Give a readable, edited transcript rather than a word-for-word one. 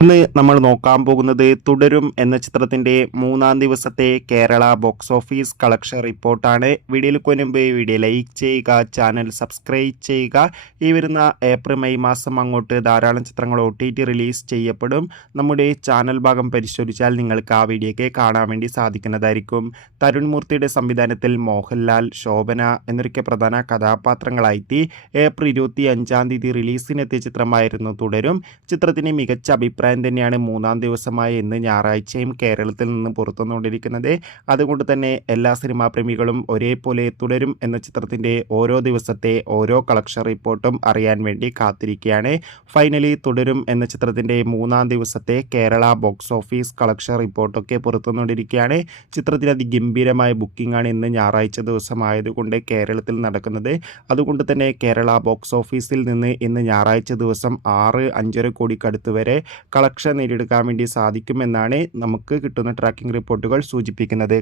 ഇന്ന് നമ്മൾ നോക്കാൻ പോകുന്നത് തുടരും എന്ന ചിത്രത്തിന്റെ മൂന്നാം ദിവസത്തെ കേരള ബോക്സ് ഓഫീസ് കളക്ഷൻ റിപ്പോർട്ടാണ്. വീഡിയോയിൽ മുൻപ് വീഡിയോ ലൈക്ക് ചെയ്യുക, ചാനൽ സബ്സ്ക്രൈബ് ചെയ്യുക. ഈ വരുന്ന ഏപ്രിൽ മെയ് മാസം അങ്ങോട്ട് ധാരാളം ചിത്രങ്ങൾ OTT റിലീസ് ചെയ്യപ്പെടും. നമ്മുടെ ചാനൽ ഭാഗം പരിശോധിച്ചാൽ നിങ്ങൾക്ക് ആ വീഡിയോയ്ക്ക് കാണാൻ വേണ്ടി സാധിക്കുന്നതായിരിക്കും. തരുൺ മൂർത്തിയുടെ സംവിധാനത്തിൽ മോഹൻലാൽ, ശോഭന എന്നൊക്കെ പ്രധാന കഥാപാത്രങ്ങളായി ഏപ്രിൽ 25 റിലീസിനെത്തിയ ചിത്രമായിരുന്നു തുടരും. ചിത്രത്തിന് മികച്ച അഭിപ്രായം തന്നെയാണ് മൂന്നാം ദിവസമായ ഇന്ന് ഞായറാഴ്ചയും കേരളത്തിൽ നിന്ന് പുറത്തുവന്നുകൊണ്ടിരിക്കുന്നത്. അതുകൊണ്ട് തന്നെ എല്ലാ സിനിമാ പ്രേമികളും ഒരേപോലെ തുടരും എന്ന ചിത്രത്തിന്റെ ഓരോ ദിവസത്തെ ഓരോ കളക്ഷൻ റിപ്പോർട്ടും അറിയാൻ വേണ്ടി കാത്തിരിക്കുകയാണ്. ഫൈനലി തുടരും എന്ന ചിത്രത്തിന്റെ മൂന്നാം ദിവസത്തെ കേരള ബോക്സ് ഓഫീസ് കളക്ഷൻ റിപ്പോർട്ടൊക്കെ പുറത്തുവന്നുകൊണ്ടിരിക്കുകയാണ്. ചിത്രത്തിന് അതിഗംഭീരമായ ബുക്കിംഗ് ആണ് ഇന്ന് ഞായറാഴ്ച ദിവസമായതുകൊണ്ട് കേരളത്തിൽ നടക്കുന്നത്. അതുകൊണ്ട് തന്നെ കേരള ബോക്സ് ഓഫീസിൽ നിന്ന് ഇന്ന് ഞായറാഴ്ച ദിവസം 6.5 കോടിക്കടുത്ത് വരെ കളക്ഷൻ നേടിയെടുക്കാൻ വേണ്ടി സാധിക്കുമെന്നാണ് നമുക്ക് കിട്ടുന്ന ട്രാക്കിംഗ് റിപ്പോർട്ടുകൾ സൂചിപ്പിക്കുന്നത്.